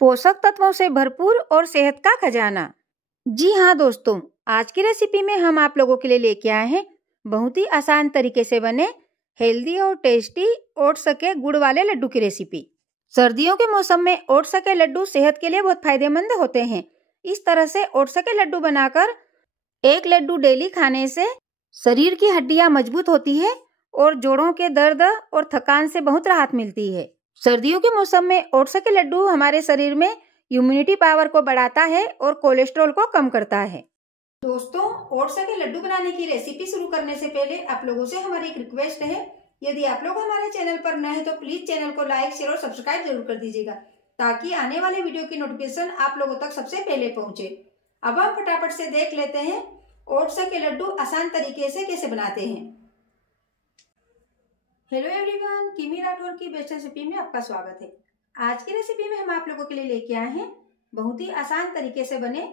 पोषक तत्वों से भरपूर और सेहत का खजाना। जी हाँ दोस्तों, आज की रेसिपी में हम आप लोगों के लिए लेके आए हैं बहुत ही आसान तरीके से बने हेल्दी और टेस्टी ओट्स के गुड़ वाले लड्डू की रेसिपी। सर्दियों के मौसम में ओट्स के लड्डू सेहत के लिए बहुत फायदेमंद होते हैं। इस तरह से ओट्स के लड्डू बनाकर एक लड्डू डेली खाने से शरीर की हड्डियां मजबूत होती है और जोड़ों के दर्द और थकान से बहुत राहत मिलती है। सर्दियों के मौसम में ओट्स के लड्डू हमारे शरीर में इम्यूनिटी पावर को बढ़ाता है और कोलेस्ट्रॉल को कम करता है। दोस्तों, ओट्स के लड्डू बनाने की रेसिपी शुरू करने से पहले आप लोगों से हमारी एक रिक्वेस्ट है, यदि आप लोग हमारे चैनल पर नए हैं तो प्लीज चैनल को लाइक, शेयर और सब्सक्राइब जरूर कर दीजिएगा ताकि आने वाले वीडियो की नोटिफिकेशन आप लोगों तक सबसे पहले पहुंचे। अब हम फटाफट से देख लेते हैं ओट्स के लड्डू आसान तरीके से कैसे बनाते हैं। हेलो एवरीवन, किमी राठौर की बेस्ट रेसिपी में आपका स्वागत है। आज की रेसिपी में हम आप लोगों के लिए लेके आए हैं बहुत ही आसान तरीके से बने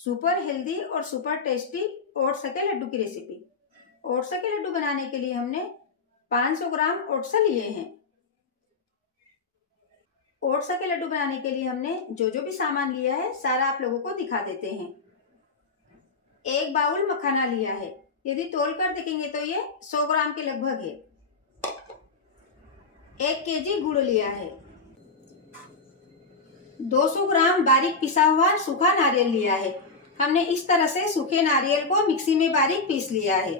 सुपर हेल्दी और सुपर टेस्टी ओट्स के लड्डू की रेसिपी। ओट्स के लड्डू बनाने के लिए हमने 500 ग्राम ओट्स लिए हैं। ओट्स के लड्डू बनाने के लिए हमने जो भी सामान लिया है सारा आप लोगों को दिखा देते हैं। एक बाउल मखाना लिया है, यदि तोल कर देखेंगे तो ये 100 ग्राम के लगभग है। 1 केजी गुड़ लिया है। 200 ग्राम बारीक पिसा हुआ सूखा नारियल लिया है। हमने इस तरह से सूखे नारियल को मिक्सी में बारीक पीस लिया है।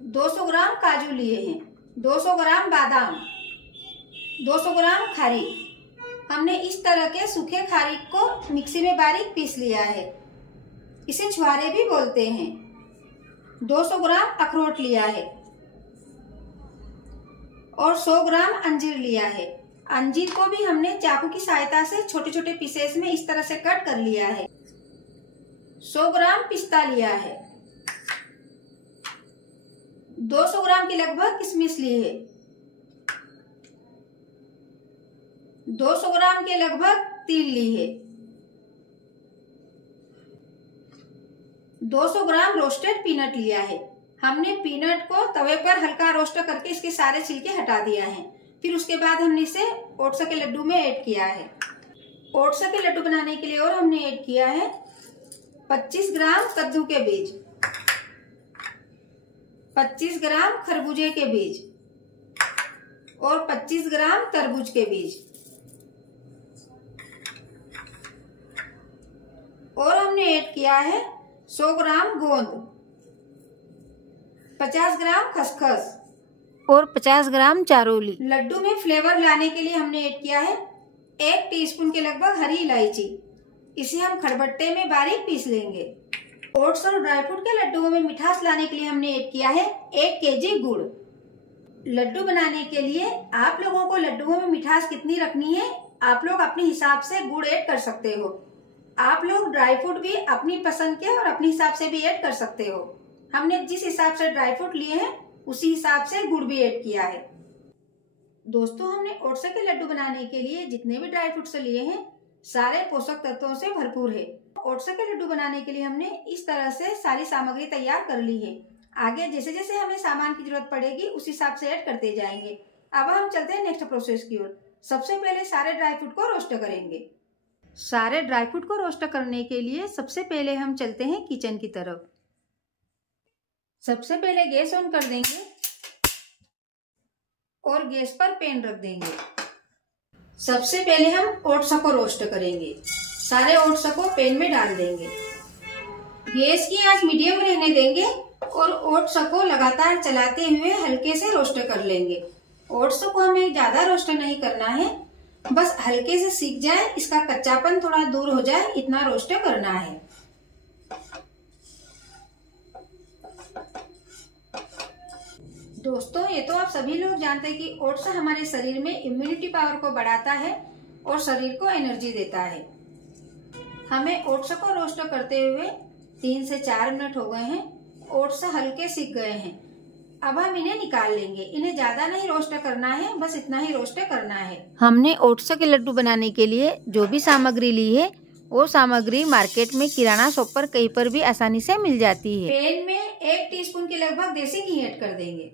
200 ग्राम काजू लिए हैं। 200 ग्राम बादाम, 200 ग्राम खारीक। हमने इस तरह के सूखे खारीक को मिक्सी में बारीक पीस लिया है, इसे छुहारे भी बोलते हैं। 200 ग्राम अखरोट लिया है और 100 ग्राम अंजीर लिया है। अंजीर को भी हमने चाकू की सहायता से छोटे छोटे पीसेस में इस तरह से कट कर लिया है। 100 ग्राम पिस्ता लिया है। 200 ग्राम के लगभग किशमिश ली है। 200 ग्राम के लगभग तिल ली है। 200 ग्राम रोस्टेड पीनट लिया है। हमने पीनट को तवे पर हल्का रोस्ट करके इसके सारे छिलके हटा दिया है। फिर उसके बाद हमने इसे ओट्स के लड्डू में ऐड किया है। ओट्स के लड्डू बनाने के लिए और हमने ऐड किया है 25 ग्राम कद्दू के बीज, 25 ग्राम खरबूजे के बीज और 25 ग्राम तरबूज के बीज। और हमने ऐड किया है 100 ग्राम गोंद, 50 ग्राम खसखस और 50 ग्राम चारोली। लड्डू में फ्लेवर लाने के लिए हमने ऐड किया है 1 टीस्पून के लगभग हरी इलायची। इसे हम खड़बट्टे में बारीक पीस लेंगे। ओट्स और ड्राई फ्रूट के लड्डुओं में मिठास लाने के लिए हमने ऐड किया है 1 केजी गुड़। लड्डू बनाने के लिए आप लोगों को लड्डुओं में मिठास कितनी रखनी है आप लोग अपने हिसाब से गुड़ ऐड कर सकते हो। आप लोग ड्राई फ्रूट भी अपनी पसंद के और अपने हिसाब से भी ऐड कर सकते हो। हमने जिस हिसाब से ड्राई फ्रूट लिए हैं उसी हिसाब से गुड़ भी ऐड किया है। दोस्तों, हमने ओट्स के लड्डू बनाने के लिए जितने भी ड्राई फ्रूट्स लिए हैं सारे पोषक तत्वों से भरपूर है। ओट्स के लड्डू बनाने के लिए हमने इस तरह से सारी सामग्री तैयार कर ली है। आगे जैसे जैसे हमें सामान की जरूरत पड़ेगी उस हिसाब से ऐड करते जाएंगे। अब हम चलते हैं नेक्स्ट प्रोसेस की ओर। सबसे पहले सारे ड्राई फ्रूट को रोस्ट करेंगे। सारे ड्राई फ्रूट को रोस्ट करने के लिए सबसे पहले हम चलते हैं किचन की तरफ। सबसे पहले गैस ऑन कर देंगे और गैस पर पैन रख देंगे। सबसे पहले हम ओट्स को रोस्ट करेंगे। सारे ओट्स को पैन में डाल देंगे। गैस की आंच मीडियम रहने देंगे और ओट्स को लगातार चलाते हुए हल्के से रोस्ट कर लेंगे। ओट्स को हमें ज्यादा रोस्ट नहीं करना है, बस हल्के से सीख जाए, इसका कच्चापन थोड़ा दूर हो जाए, इतना रोस्ट करना है। दोस्तों, ये तो आप सभी लोग जानते हैं कि ओट्स हमारे शरीर में इम्यूनिटी पावर को बढ़ाता है और शरीर को एनर्जी देता है। हमें ओट्स को रोस्ट करते हुए 3 से 4 मिनट हो गए हैं। ओट्स हल्के सीख गए हैं। अब हम इन्हें निकाल लेंगे। इन्हें ज्यादा नहीं रोस्ट करना है, बस इतना ही रोस्ट करना है। हमने ओट्स के लड्डू बनाने के लिए जो भी सामग्री ली है वो सामग्री मार्केट में किराना शॉप पर कहीं पर भी आसानी से मिल जाती है। पैन में 1 टीस्पून के लगभग देसी घी ऐड कर देंगे।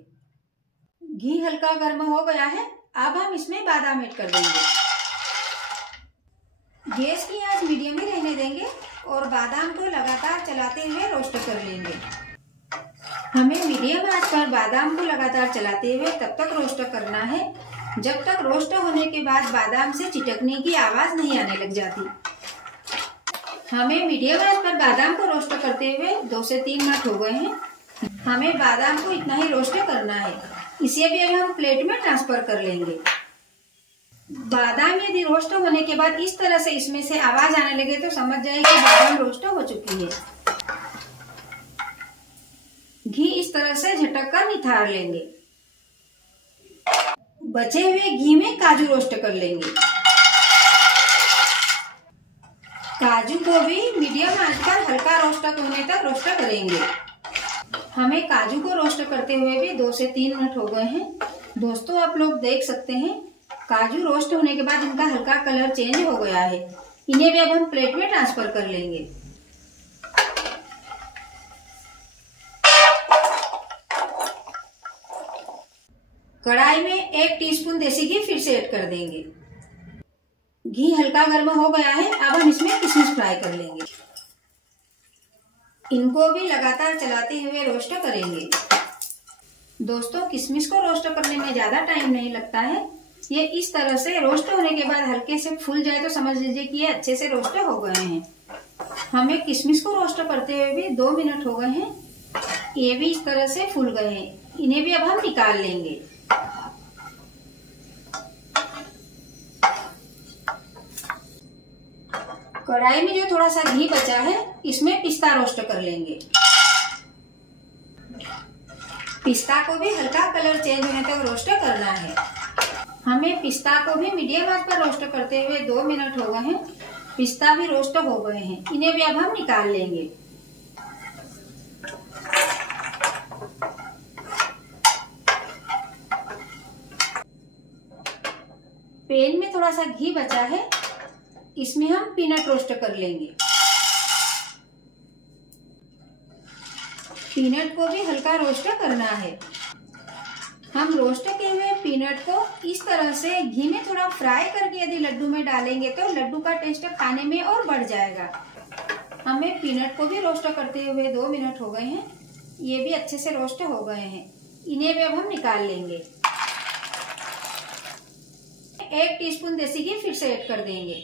घी हल्का गर्म हो गया है। अब हम इसमें बादाम ऐड कर देंगे। गैस की आंच मीडियम ही रहने देंगे और बादाम को लगातार चलाते हुए रोस्ट कर लेंगे। हमें मीडियम आंच पर बादाम को लगातार चलाते हुए तब तक रोस्ट करना है जब तक रोस्ट होने के बाद बादाम से चिटकने की आवाज नहीं आने लग जाती। हमें मीडियम आंच पर बादाम को रोस्ट करते हुए 2 से 3 मिनट हो गए हैं। हमें बादाम को इतना ही रोस्ट करना है। इसे भी अब हम प्लेट में ट्रांसफर कर लेंगे। बादाम यदि रोस्ट होने के बाद इस तरह से इसमें से आवाज आने लगे तो समझ जाए कि बादाम रोस्ट हो चुकी है। घी इस तरह से झटक कर निथार लेंगे। बचे हुए घी में काजू रोस्ट कर लेंगे। काजू को भी मीडियम आंच पर हल्का रोस्ट होने तक रोस्ट करेंगे। हमें काजू को रोस्ट करते हुए भी 2 से 3 मिनट हो गए हैं। दोस्तों, आप लोग देख सकते हैं काजू रोस्ट होने के बाद इनका हल्का कलर चेंज हो गया है। इन्हें भी अब हम प्लेट में ट्रांसफर कर लेंगे। कढ़ाई में 1 टीस्पून देसी घी फिर से ऐड कर देंगे। घी हल्का गर्म हो गया है। अब हम इसमें किशमिश फ्राई कर लेंगे। इनको भी लगातार चलाते हुए रोस्ट करेंगे। दोस्तों, किशमिश को रोस्ट करने में ज्यादा टाइम नहीं लगता है। ये इस तरह से रोस्ट होने के बाद हल्के से फूल जाए तो समझ लीजिए कि ये अच्छे से रोस्ट हो गए हैं। हमें किशमिश को रोस्ट करते हुए भी 2 मिनट हो गए हैं। ये भी इस तरह से फूल गए हैं। इन्हें भी अब हम निकाल लेंगे। कढ़ाई में जो थोड़ा सा घी बचा है इसमें पिस्ता रोस्ट कर लेंगे। पिस्ता को भी हल्का कलर चेंज होने तक रोस्ट करना है। हमें पिस्ता को भी मीडियम आंच पर रोस्ट करते हुए 2 मिनट हो गए हैं। पिस्ता भी रोस्ट हो गए हैं। इन्हें भी अब हम निकाल लेंगे। पैन में थोड़ा सा घी बचा है, इसमें हम पीनट रोस्ट कर लेंगे। पीनट को भी हल्का रोस्ट करना है। हम रोस्ट किए हुए पीनट को इस तरह से घी में थोड़ा फ्राई करके यदि लड्डू में डालेंगे तो लड्डू का टेस्ट खाने में और बढ़ जाएगा। हमें पीनट को भी रोस्ट करते हुए 2 मिनट हो गए हैं। ये भी अच्छे से रोस्ट हो गए हैं। इन्हें भी अब हम निकाल लेंगे। 1 टीस्पून देसी घी फिर से ऐड कर देंगे।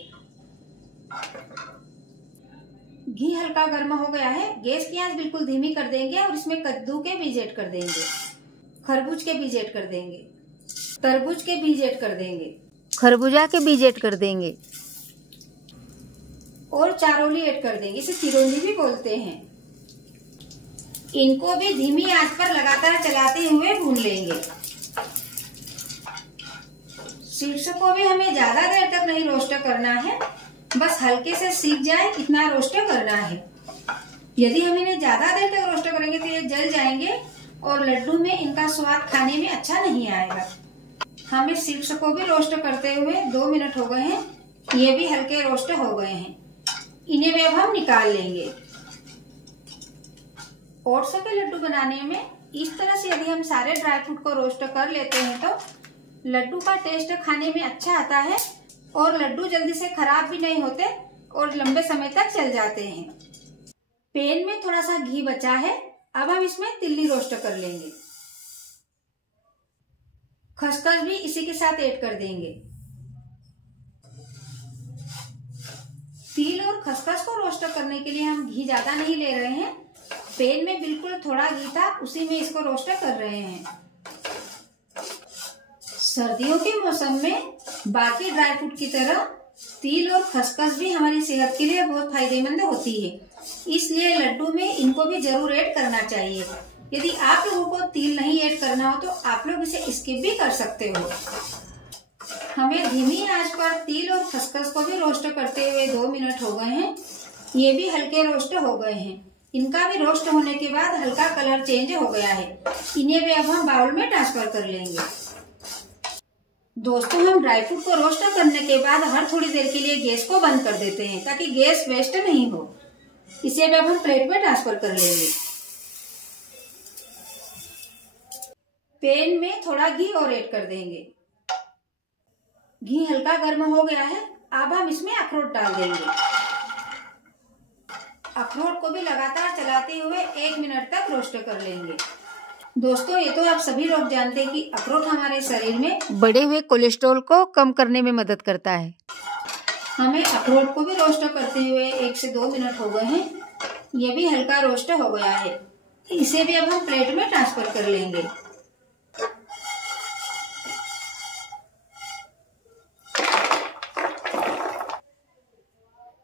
घी हल्का गर्म हो गया है। गैस की आंच बिल्कुल धीमी कर देंगे और इसमें कद्दू के बीज ऐड कर देंगे, खरबूज के बीज ऐड कर देंगे, तरबूज के बीज ऐड कर देंगे, खरबूजा के बीज ऐड कर देंगे और चारोली ऐड कर देंगे। इसे चिरौंजी भी बोलते हैं। इनको भी धीमी आंच पर लगातार चलाते हुए भून लेंगे। सीड्स को भी हमें ज्यादा देर तक नहीं रोस्ट करना है, बस हल्के से सीख जाए इतना रोस्ट करना है। यदि हम इन्हें ज्यादा देर तक रोस्ट करेंगे तो ये जल जाएंगे और लड्डू में इनका स्वाद खाने में अच्छा नहीं आएगा। हमें सीड्स को भी रोस्ट करते हुए 2 मिनट हो गए हैं। ये भी हल्के रोस्ट हो गए हैं। इन्हें भी अब हम निकाल लेंगे। ओट्स के लड्डू बनाने में इस तरह से यदि हम सारे ड्राई फ्रूट को रोस्ट कर लेते हैं तो लड्डू का टेस्ट खाने में अच्छा आता है और लड्डू जल्दी से खराब भी नहीं होते और लंबे समय तक चल जाते हैं। पैन में थोड़ा सा घी बचा है। अब हम इसमें तिल्ली रोस्ट कर लेंगे। खसखस भी इसी के साथ ऐड कर देंगे। तिल और खसखस को रोस्ट करने के लिए हम घी ज्यादा नहीं ले रहे हैं। पैन में बिल्कुल थोड़ा घी था, उसी में इसको रोस्ट कर रहे हैं। सर्दियों के मौसम में बाकी ड्राई फ्रूट की तरह तिल और खसखस भी हमारी सेहत के लिए बहुत फायदेमंद होती है, इसलिए लड्डू में इनको भी जरूर ऐड करना चाहिए। यदि आप लोगों को तिल नहीं ऐड करना हो तो आप लोग इसे स्किप भी कर सकते हो। हमें धीमी आंच पर तिल और खसखस को भी रोस्ट करते हुए 2 मिनट हो गए हैं। ये भी हल्के रोस्ट हो गए हैं। इनका भी रोस्ट होने के बाद हल्का कलर चेंज हो गया है। इन्हें भी अब हम बाउल में ट्रांसफर कर लेंगे। दोस्तों, हम ड्राई फ्रूट को रोस्ट करने के बाद हर थोड़ी देर के लिए गैस को बंद कर देते हैं ताकि गैस वेस्ट नहीं हो। इसे अब हम प्लेट में ट्रांसफर कर लेंगे। पैन में थोड़ा घी और ऐड कर देंगे। घी हल्का गर्म हो गया है। अब हम इसमें अखरोट डाल देंगे। अखरोट को भी लगातार चलाते हुए 1 मिनट तक रोस्ट कर लेंगे। दोस्तों, ये तो आप सभी लोग जानते हैं कि अखरोट हमारे शरीर में बढ़े हुए कोलेस्ट्रॉल को कम करने में मदद करता है। हमें अखरोट को भी रोस्ट करते हुए 1 से 2 मिनट हो गए हैं। ये भी हल्का रोस्ट हो गया है। इसे भी अब हम प्लेट में ट्रांसफर कर लेंगे।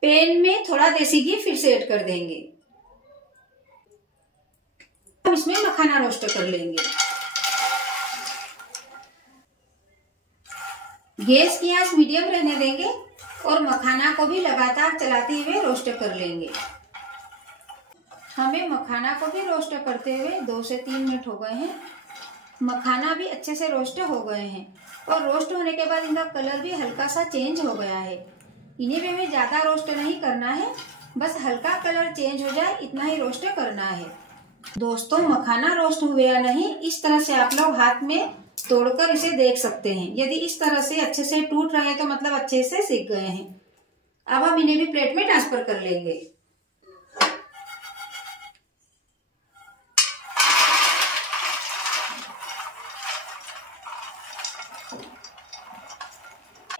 पैन में थोड़ा देसी घी फिर से ऐड कर देंगे। हम इसमें मखाना रोस्ट कर लेंगे। गैस की आंच मीडियम रहने देंगे और मखाना को भी लगातार चलाते हुए रोस्ट कर लेंगे। हमें मखाना को भी रोस्ट करते हुए 2 से 3 मिनट हो गए हैं। मखाना भी अच्छे से रोस्ट हो गए हैं और रोस्ट होने के बाद इनका कलर भी हल्का सा चेंज हो गया है। इन्हें भी हमें ज्यादा रोस्ट नहीं करना है, बस हल्का कलर चेंज हो जाए इतना ही रोस्ट करना है। दोस्तों, मखाना रोस्ट हुए या नहीं, इस तरह से आप लोग हाथ में तोड़कर इसे देख सकते हैं। यदि इस तरह से अच्छे से टूट रहे हैं तो मतलब अच्छे से सीख गए हैं। अब हम इन्हें भी प्लेट में ट्रांसफर कर लेंगे।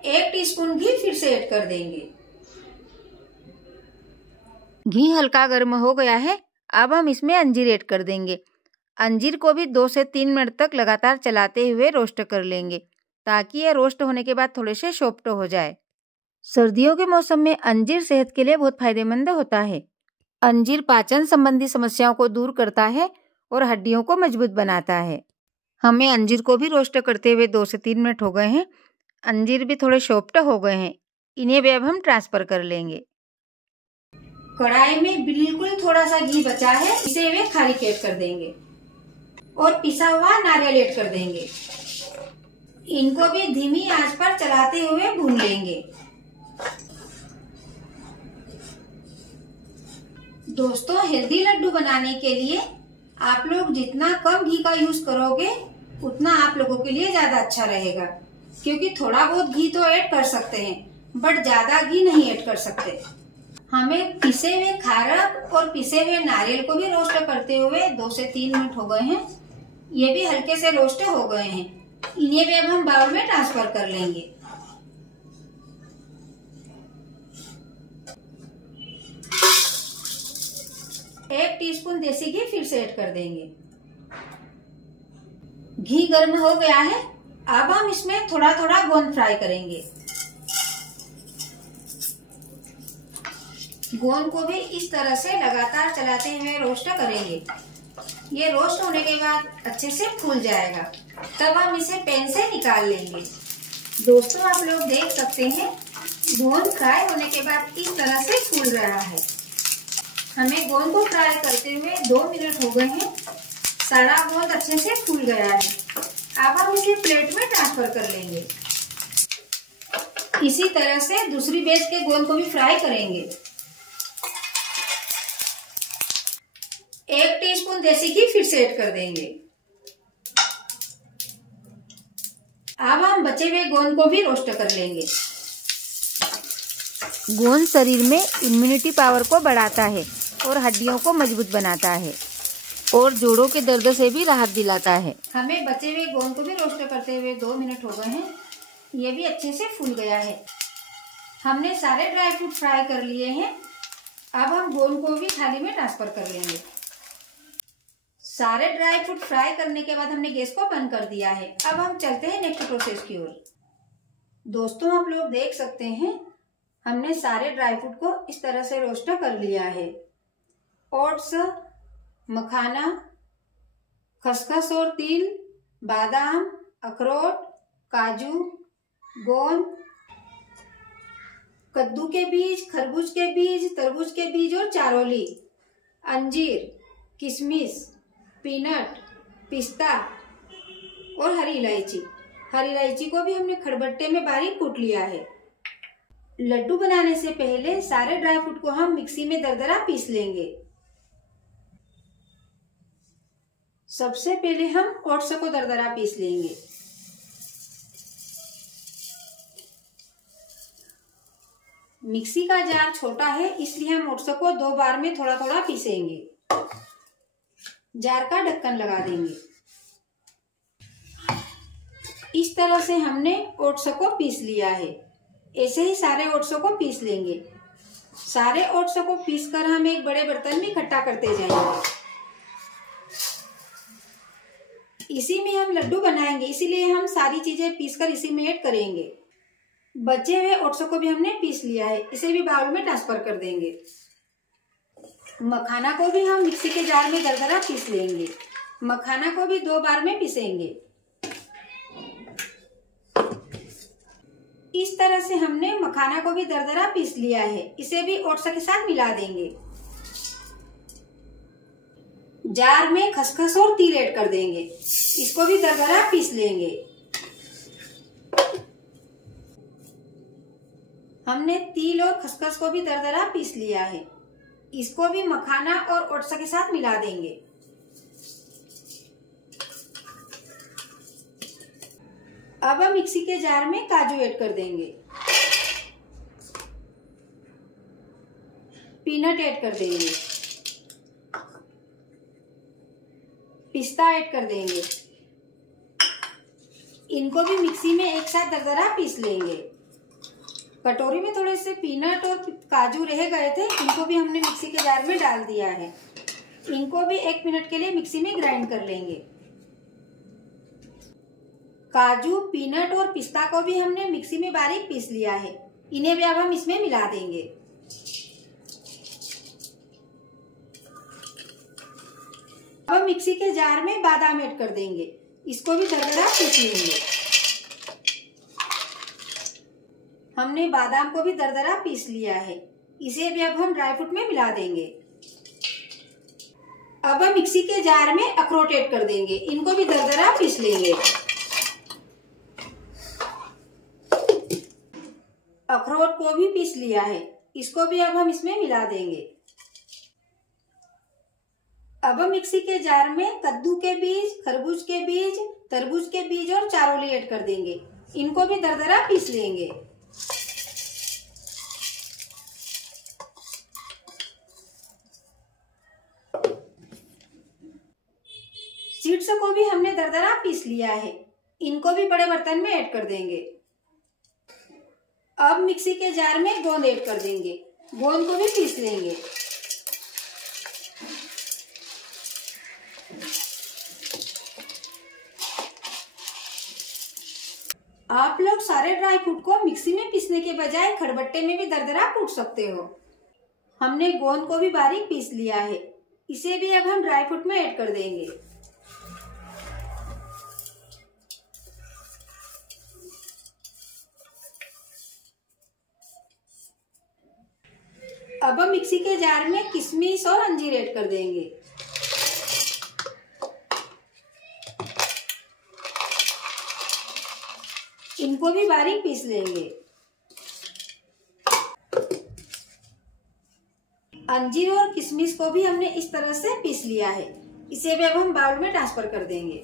एक टीस्पून घी फिर से ऐड कर देंगे। घी हल्का गर्म हो गया है। अब हम इसमें अंजीर ऐड कर देंगे। अंजीर को भी 2 से 3 मिनट तक लगातार चलाते हुए रोस्ट कर लेंगे ताकि ये रोस्ट होने के बाद थोड़े से सॉफ्ट हो जाए। सर्दियों के मौसम में अंजीर सेहत के लिए बहुत फायदेमंद होता है। अंजीर पाचन संबंधी समस्याओं को दूर करता है और हड्डियों को मजबूत बनाता है। हमें अंजीर को भी रोस्ट करते हुए 2 से 3 मिनट हो गए हैं। अंजीर भी थोड़े सॉफ्ट हो गए हैं। इन्हें भी अब हम ट्रांसफर कर लेंगे। कढ़ाई में बिल्कुल थोड़ा सा घी बचा है, इसे वे खाली ऐड कर देंगे और पिसा हुआ नारियल ऐड कर देंगे। इनको भी धीमी आंच पर चलाते हुए भून लेंगे। दोस्तों, हेल्दी लड्डू बनाने के लिए आप लोग जितना कम घी का यूज करोगे उतना आप लोगों के लिए ज्यादा अच्छा रहेगा, क्योंकि थोड़ा बहुत घी तो ऐड कर सकते हैं बट ज्यादा घी नहीं ऐड कर सकते। हमें पिसे हुए खारक और पिसे हुए नारियल को भी रोस्ट करते हुए 2 से 3 मिनट हो गए हैं। ये भी हल्के से रोस्ट हो गए हैं। इन्हें भी अब हम बाउल में ट्रांसफर कर लेंगे। एक टीस्पून देसी घी फिर से ऐड कर देंगे। घी गर्म हो गया है। अब हम इसमें थोड़ा थोड़ा गोंद फ्राई करेंगे। गोंद को भी इस तरह से लगातार चलाते हुए रोस्ट करेंगे। ये रोस्ट होने के बाद अच्छे से फूल जाएगा, तब हम इसे पैन से निकाल लेंगे। दोस्तों, आप लोग देख सकते हैं गोंद फ्राई होने के बाद इस तरह से फूल रहा है। हमें गोंद को फ्राई करते हुए 2 मिनट हो गए हैं। सारा गोंद अच्छे से फूल गया है। अब हम इसे प्लेट में ट्रांसफर कर लेंगे। इसी तरह से दूसरी बैच के गोंद को भी फ्राई करेंगे। 1 टीस्पून देसी घी फिर से ऐड कर देंगे। अब हम बचे हुए गोंद को भी रोस्ट कर लेंगे। गोंद शरीर में इम्यूनिटी पावर को बढ़ाता है और हड्डियों को मजबूत बनाता है और जोड़ों के दर्द से भी राहत दिलाता है। हमें बचे हुए गोंद को भी रोस्ट करते हुए 2 मिनट हो गए हैं। ये भी अच्छे से फूल गया है। हमने सारे ड्राई फ्रूट फ्राई कर लिए हैं। अब हम गोंद को भी थाली में ट्रांसफर कर लेंगे। सारे ड्राई फ्रूट फ्राई करने के बाद हमने गैस को बंद कर दिया है। अब हम चलते हैं नेक्स्ट प्रोसेस की ओर। दोस्तों, आप लोग देख सकते हैं हमने सारे ड्राई फ्रूट को इस तरह से रोस्ट कर लिया है। ओट्स, मखाना, खसखस और तिल, बादाम, अखरोट, काजू, गोंद, कद्दू के बीज, खरबूज के बीज, तरबूज के बीज और चारोली, अंजीर, किशमिश, पीनट, पिस्ता और हरी इलायची। हरी इलायची को भी हमने खड़बट्टे में बारीक कूट लिया है। लड्डू बनाने से पहले सारे ड्राई फ्रूट को हम मिक्सी में दरदरा पीस लेंगे। सबसे पहले हम ओट्स को दरदरा पीस लेंगे। मिक्सी का जार छोटा है इसलिए हम ओट्स को 2 बार में थोड़ा थोड़ा पीसेंगे। जार का ढक्कन लगा देंगे। इस तरह से हमने ओट्स को पीस लिया है। ऐसे ही सारे ओट्स को पीस लेंगे। सारे ओट्स को पीसकर हम एक बड़े बर्तन में इकट्ठा करते जाएंगे। इसी में हम लड्डू बनाएंगे, इसीलिए हम सारी चीजें पीसकर इसी में ऐड करेंगे। बचे हुए ओट्स को भी हमने पीस लिया है, इसे भी बाउल में ट्रांसफर कर देंगे। मखाना को भी हम मिक्सी के जार में दरदरा पीस लेंगे। मखाना को भी 2 बार में पीसेंगे। इस तरह से हमने मखाना को भी दरदरा पीस लिया है। इसे भी ओट्स के साथ मिला देंगे। जार में खसखस और तिल ऐड कर देंगे। इसको भी दरदरा पीस लेंगे। हमने तिल और खसखस को भी दरदरा पीस लिया है। इसको भी मखाना और ओट्स के साथ मिला देंगे। अब हम मिक्सी के जार में काजू ऐड कर देंगे। पीनट ऐड कर देंगे। पिस्ता ऐड कर देंगे। इनको भी मिक्सी में एक साथ दरदरा पीस लेंगे। कटोरी में थोड़े से पीनट और काजू रह गए थे, इनको भी हमने मिक्सी के जार में डाल दिया है। इनको भी 1 मिनट के लिए मिक्सी में ग्राइंड कर लेंगे। काजू, पीनट और पिस्ता को भी हमने मिक्सी में बारीक पीस लिया है। इन्हें भी अब हम इसमें मिला देंगे। अब हम मिक्सी के जार में बादाम ऐड कर देंगे। इसको भी दरदरा पीस लेंगे। हमने बादाम को भी दरदरा पीस लिया है। इसे भी अब हम ड्राई फ्रूट में मिला देंगे। अब हम मिक्सी के जार में अखरोट ऐड कर देंगे। इनको भी दरदरा पीस लेंगे। अखरोट को भी पीस लिया है। इसको भी अब हम इसमें मिला देंगे। अब हम मिक्सी के जार में कद्दू के बीज, खरबूज के बीज, तरबूज के बीज और चारोली ऐड कर देंगे। इनको भी दरदरा पीस लेंगे। सीड्स को भी हमने दरदरा पीस लिया है। इनको भी बड़े बर्तन में ऐड कर देंगे। अब मिक्सी के जार में गोंद ऐड कर देंगे। गोंद को भी पीस लेंगे। आप लोग सारे ड्राई फ्रूट को मिक्सी में पीसने के बजाय खड़बट्टे में भी दरदरा कूट सकते हो। हमने गोंद को भी बारीक पीस लिया है। इसे भी अब हम ड्राई फ्रूट में ऐड कर देंगे। अब हम मिक्सी के जार में किशमिश और अंजीर ऐड कर देंगे। इनको भी बारीक पीस लेंगे। अंजीर और किशमिश को भी हमने इस तरह से पीस लिया है। इसे भी अब हम बाउल में ट्रांसफर कर देंगे।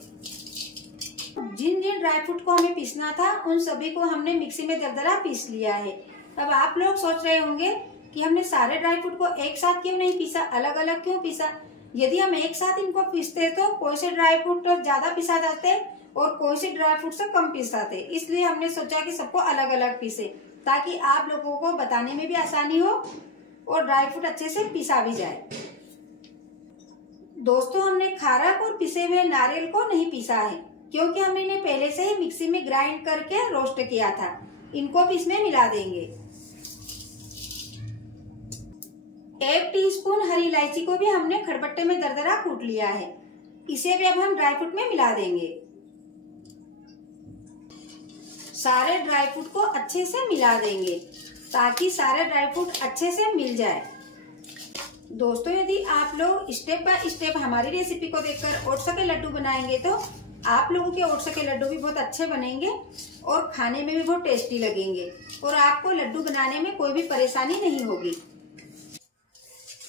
जिन जिन ड्राई फ्रूट को हमें पीसना था उन सभी को हमने मिक्सी में दरदरा पीस लिया है। अब आप लोग सोच रहे होंगे कि हमने सारे ड्राई फ्रूट को एक साथ क्यों नहीं पीसा, अलग अलग क्यों पीसा। यदि हम एक साथ इनको पीसते तो कोई से ड्राई फ्रूट ज्यादा पिसा जाते और कोई से ड्राई फ्रूट से कम पीस जाते। इसलिए हमने सोचा कि सबको अलग अलग पीसे, ताकि आप लोगों को बताने में भी आसानी हो और ड्राई फ्रूट अच्छे से पिसा भी जाए। दोस्तों, हमने खारक और पिसे हुए नारियल को नहीं पीसा है, क्योंकि हमने इन्हें पहले से ही मिक्सी में ग्राइंड करके रोस्ट किया था। इनको भी इसमें मिला देंगे। 1 टीस्पून हरी इलायची को भी हमने खड़बट्टे में दरदरा कूट लिया है। इसे भी अब हम ड्राई फ्रूट में मिला देंगे। सारे ड्राई फ्रूट को अच्छे से मिला देंगे, ताकि सारे ड्राई फ्रूट अच्छे से मिल जाए। दोस्तों, यदि आप लोग स्टेप बाय स्टेप हमारी रेसिपी को देखकर ओट्स के लड्डू बनाएंगे तो आप लोगों के ओट्स के लड्डू भी बहुत अच्छे बनेंगे और खाने में भी बहुत टेस्टी लगेंगे और आपको लड्डू बनाने में कोई भी परेशानी नहीं होगी।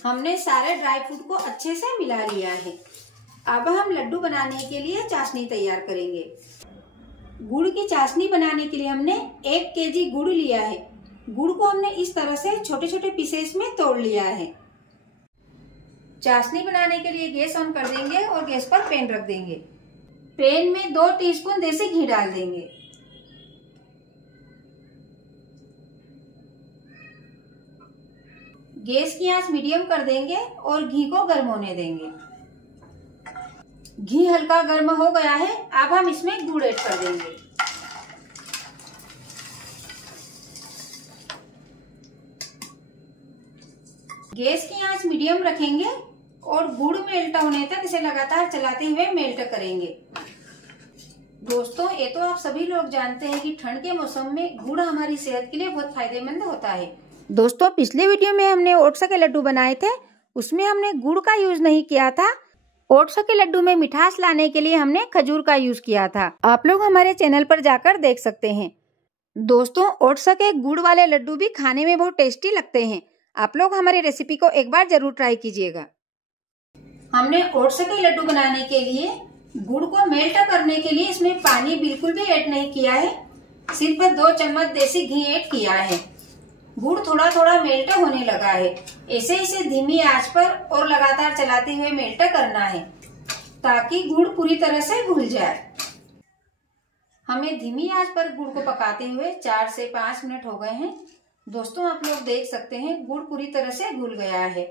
हमने सारे ड्राई फ्रूट को अच्छे से मिला लिया है। अब हम लड्डू बनाने के लिए चाशनी तैयार करेंगे। गुड़ की चाशनी बनाने के लिए हमने 1 केजी गुड़ लिया है। गुड़ को हमने इस तरह से छोटे छोटे पीसेस में तोड़ लिया है। चाशनी बनाने के लिए गैस ऑन कर देंगे और गैस पर पैन रख देंगे। पैन में 2 टीस्पून देसी घी डाल देंगे। गैस की आंच मीडियम कर देंगे और घी को गर्म होने देंगे। घी हल्का गर्म हो गया है। अब हम इसमें गुड़ ऐड कर देंगे। गैस की आंच मीडियम रखेंगे और गुड़ मेल्ट होने तक इसे लगातार चलाते हुए मेल्ट करेंगे। दोस्तों, ये तो आप सभी लोग जानते हैं कि ठंड के मौसम में गुड़ हमारी सेहत के लिए बहुत फायदेमंद होता है। दोस्तों, पिछले वीडियो में हमने ओट्स के लड्डू बनाए थे, उसमें हमने गुड़ का यूज नहीं किया था। ओट्स के लड्डू में मिठास लाने के लिए हमने खजूर का यूज किया था। आप लोग हमारे चैनल पर जाकर देख सकते हैं। दोस्तों, ओट्स के गुड़ वाले लड्डू भी खाने में बहुत टेस्टी लगते हैं। आप लोग हमारी रेसिपी को एक बार जरूर ट्राई कीजिएगा। हमने ओट्स के लड्डू बनाने के लिए गुड़ को मेल्ट करने के लिए इसमें पानी बिल्कुल भी ऐड नहीं किया है। सिर्फ 2 चम्मच देसी घी ऐड किया है। गुड़ थोड़ा थोड़ा मेल्ट होने लगा है। ऐसे इसे धीमी आंच पर और लगातार चलाते हुए मेल्ट करना है ताकि गुड़ पूरी तरह से घुल जाए। हमें धीमी आंच पर गुड़ को पकाते हुए 4 से 5 मिनट हो गए हैं। दोस्तों, आप लोग देख सकते हैं गुड़ पूरी तरह से घुल गया है।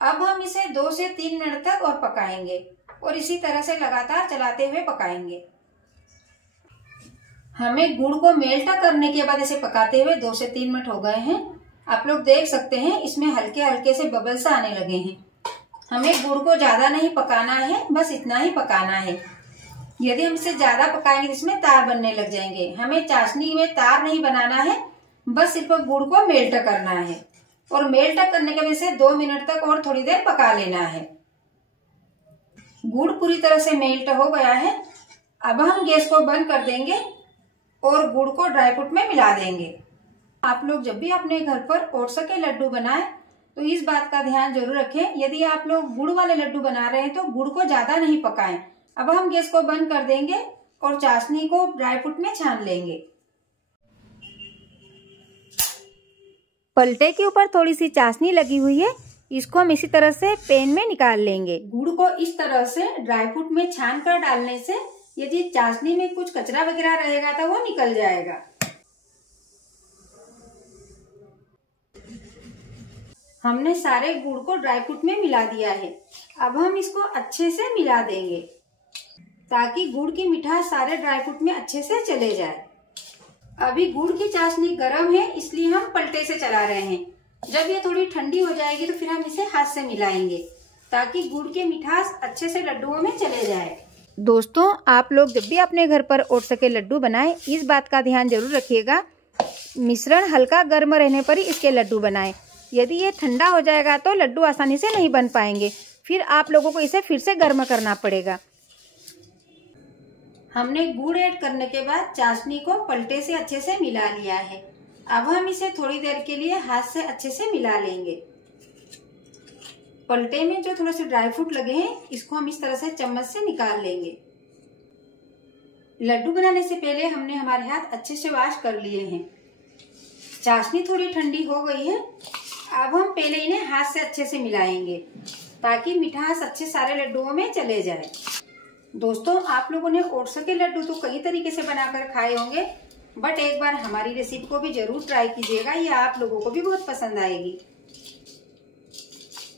अब हम इसे 2 से 3 मिनट तक और पकाएंगे और इसी तरह से लगातार चलाते हुए पकाएंगे। हमें गुड़ को मेल्ट करने के बाद इसे पकाते हुए 2 से 3 मिनट हो गए हैं। आप लोग देख सकते हैं इसमें हल्के हल्के से बबल्स आने लगे हैं। हमें गुड़ को ज्यादा नहीं पकाना है, बस इतना ही पकाना है। यदि हम इसे ज्यादा पकाएंगे तो इसमें तार बनने लग जाएंगे। हमें चाशनी में तार नहीं बनाना है, बस सिर्फ गुड़ को मेल्ट करना है और मेल्ट करने के बाद इसे 2 मिनट तक और थोड़ी देर पका लेना है। गुड़ पूरी तरह से मेल्ट हो गया है। अब हम गैस को बंद कर देंगे और गुड़ को ड्राई फ्रूट में मिला देंगे। आप लोग जब भी अपने घर पर ओट्स के लड्डू बनाएं तो इस बात का ध्यान जरूर रखें, यदि आप लोग गुड़ वाले लड्डू बना रहे हैं तो गुड़ को ज्यादा नहीं पकाएं। अब हम गैस को बंद कर देंगे और चाशनी को ड्राई फ्रूट में छान लेंगे। पलटे के ऊपर थोड़ी सी चाशनी लगी हुई है, इसको हम इसी तरह से पैन में निकाल लेंगे। गुड़ को इस तरह से ड्राई फ्रूट में छान कर डालने से यदि चाशनी में कुछ कचरा वगैरह रहेगा तो वो निकल जाएगा। हमने सारे गुड़ को ड्राई फ्रूट में मिला दिया है। अब हम इसको अच्छे से मिला देंगे ताकि गुड़ की मिठास सारे ड्राई फ्रूट में अच्छे से चले जाए। अभी गुड़ की चाशनी गर्म है, इसलिए हम पलटे से चला रहे हैं। जब ये थोड़ी ठंडी हो जाएगी तो फिर हम इसे हाथ से मिलाएंगे ताकि गुड़ की मिठास अच्छे से लड्डुओं में चले जाए। दोस्तों, आप लोग जब भी अपने घर पर ओट्स के लड्डू बनाएं, इस बात का ध्यान जरूर रखिएगा, मिश्रण हल्का गर्म रहने पर ही इसके लड्डू बनाएं। यदि ये ठंडा हो जाएगा तो लड्डू आसानी से नहीं बन पाएंगे, फिर आप लोगों को इसे फिर से गर्म करना पड़ेगा। हमने गुड़ ऐड करने के बाद चाशनी को पलटे से अच्छे से मिला लिया है। अब हम इसे थोड़ी देर के लिए हाथ से अच्छे से मिला लेंगे। पलटे में जो थोड़े से ड्राई फ्रूट लगे हैं, इसको हम इस तरह से चम्मच से निकाल लेंगे। लड्डू बनाने से पहले हमने हमारे हाथ अच्छे से वॉश कर लिए हैं। चाशनी थोड़ी ठंडी हो गई है। अब हम पहले इन्हें हाथ से अच्छे से मिलाएंगे ताकि मिठास अच्छे सारे लड्डुओं में चले जाए। दोस्तों, आप लोगों ने ओट्स के लड्डू तो कई तरीके से बनाकर खाए होंगे, बट एक बार हमारी रेसिपी को भी जरूर ट्राई कीजिएगा, ये आप लोगों को भी बहुत पसंद आएगी।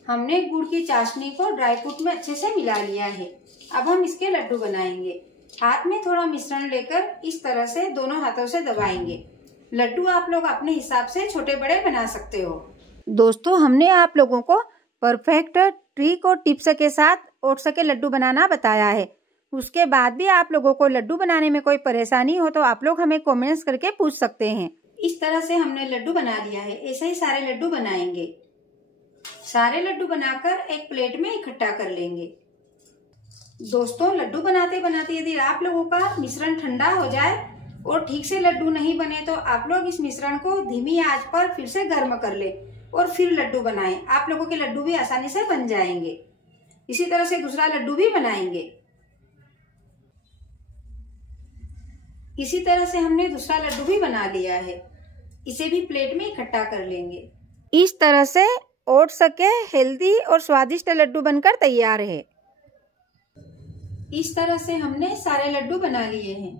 हमने गुड़ की चाशनी को ड्राई फ्रूट में अच्छे से मिला लिया है। अब हम इसके लड्डू बनाएंगे। हाथ में थोड़ा मिश्रण लेकर इस तरह से दोनों हाथों से दबाएंगे। लड्डू आप लोग अपने हिसाब से छोटे बड़े बना सकते हो। दोस्तों, हमने आप लोगों को परफेक्ट ट्रिक और टिप्स के साथ ओट्स के लड्डू बनाना बताया है। उसके बाद भी आप लोगों को लड्डू बनाने में कोई परेशानी हो तो आप लोग हमें कमेंट्स करके पूछ सकते हैं। इस तरह से हमने लड्डू बना लिया है। ऐसे ही सारे लड्डू बनाएंगे। सारे लड्डू बनाकर एक प्लेट में इकट्ठा कर लेंगे। दोस्तों, लड्डू बनाते बनाते यदि आप लोगों का मिश्रण ठंडा हो जाए और ठीक से लड्डू नहीं बने तो आप लोग इस मिश्रण को धीमी आंच पर फिर से गर्म कर ले और फिर लड्डू बनाएं। आप लोगों के लड्डू भी आसानी से बन जाएंगे। इसी तरह से दूसरा लड्डू भी बनाएंगे। इसी तरह से हमने दूसरा लड्डू भी बना लिया है। इसे भी प्लेट में इकट्ठा कर लेंगे। इस तरह से ओट्स के हेल्दी और स्वादिष्ट लड्डू बनकर तैयार है। इस तरह से हमने सारे लड्डू बना लिए हैं।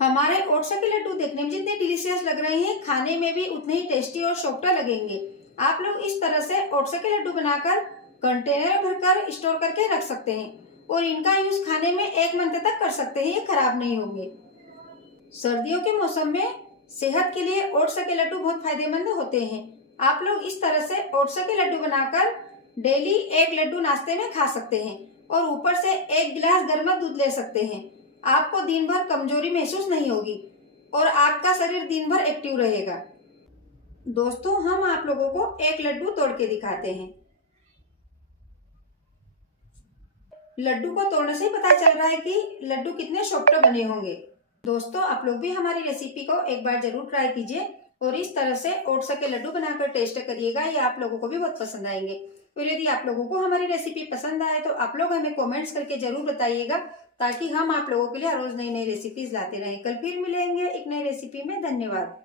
हमारे ओट्स के लड्डू देखने में जितने डिलीशियस लग रहे हैं, खाने में भी उतने ही टेस्टी और सॉफ्ट लगेंगे। आप लोग इस तरह से ओट्स के लड्डू बनाकर कंटेनर भरकर स्टोर करके रख सकते हैं और इनका यूज खाने में 1 मंथ तक कर सकते हैं, ये खराब नहीं होंगे। सर्दियों के मौसम में सेहत के लिए ओट्स के लड्डू बहुत फायदेमंद होते हैं। आप लोग इस तरह से ओट्स के लड्डू बनाकर डेली 1 लड्डू नाश्ते में खा सकते हैं और ऊपर से 1 गिलास गर्म दूध ले सकते हैं। आपको दिन भर कमजोरी महसूस नहीं होगी और आपका शरीर दिन भर एक्टिव रहेगा। दोस्तों, हम आप लोगों को 1 लड्डू तोड़ के दिखाते हैं। लड्डू को तोड़ने से ही पता चल रहा है कि लड्डू कितने सॉफ्ट बने होंगे। दोस्तों, आप लोग भी हमारी रेसिपी को एक बार जरूर ट्राई कीजिए और इस तरह से ओट्स के लड्डू बनाकर टेस्ट करिएगा। ये आप लोगों को भी बहुत पसंद आएंगे। और यदि आप लोगों को हमारी रेसिपी पसंद आए तो आप लोग हमें कमेंट्स करके जरूर बताइएगा, ताकि हम आप लोगों के लिए रोज नई नई रेसिपीज लाते रहें। कल फिर मिलेंगे एक नई रेसिपी में। धन्यवाद।